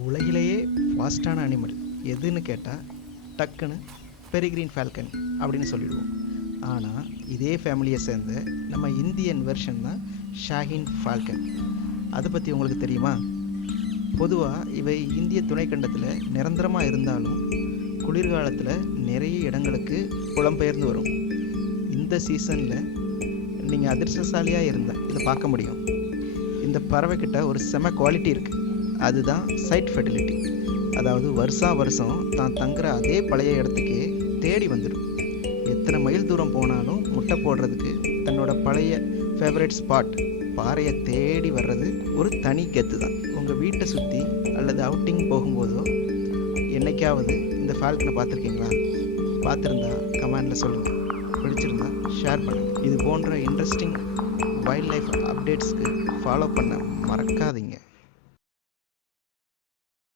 உலகிலேயே ஃபாஸ்ட்டான அனிமல் எதுன்னு கேட்டால் டக்குன்னு பெரிகிரீன் ஃபால்கன் அப்படின்னு சொல்லிடுவோம். ஆனால் இதே ஃபேமிலியை சேர்ந்த நம்ம இந்தியன் வெர்ஷன் தான் ஷாஹீன் ஃபால்கன். அதை பற்றி உங்களுக்கு தெரியுமா? பொதுவாக இவை இந்திய துணைக்கண்டத்தில் நிரந்தரமாக இருந்தாலும் குளிர்காலத்தில் நிறைய இடங்களுக்கு புலம்பெயர்ந்து வரும். இந்த சீசனில் நீங்கள் அதிர்ஷ்டசாலியாக இருந்தால் இதை பார்க்க முடியும். இந்த பறவைக்கிட்ட ஒரு செம குவாலிட்டி இருக்குது. அதுதான் சைட் ஃபெர்டிலிட்டி. அதாவது வருஷம் தான் தங்குற அதே பழைய இடத்துக்கே தேடி வந்துடும். எத்தனை மைல் தூரம் போனாலும் முட்டை போடுறதுக்கு தன்னோட பழைய ஃபேவரட் ஸ்பாட் பாறையை தேடி வர்றது ஒரு தனி கெத்து தான். உங்கள் வீட்டை சுற்றி அல்லது அவுட்டிங் போகும்போதோ என்னைக்காவது இந்த ஃபால்கனை பார்த்துருக்கீங்களா? பார்த்துருந்தா கமெண்டில் சொல்லுங்கள். பிடிச்சிருந்தா ஷேர் பண்ணுங்கள். இது போன்ற இன்ட்ரெஸ்டிங் வைல்ட் லைஃப் அப்டேட்ஸ்க்கு ஃபாலோ பண்ண மறக்காதீங்க.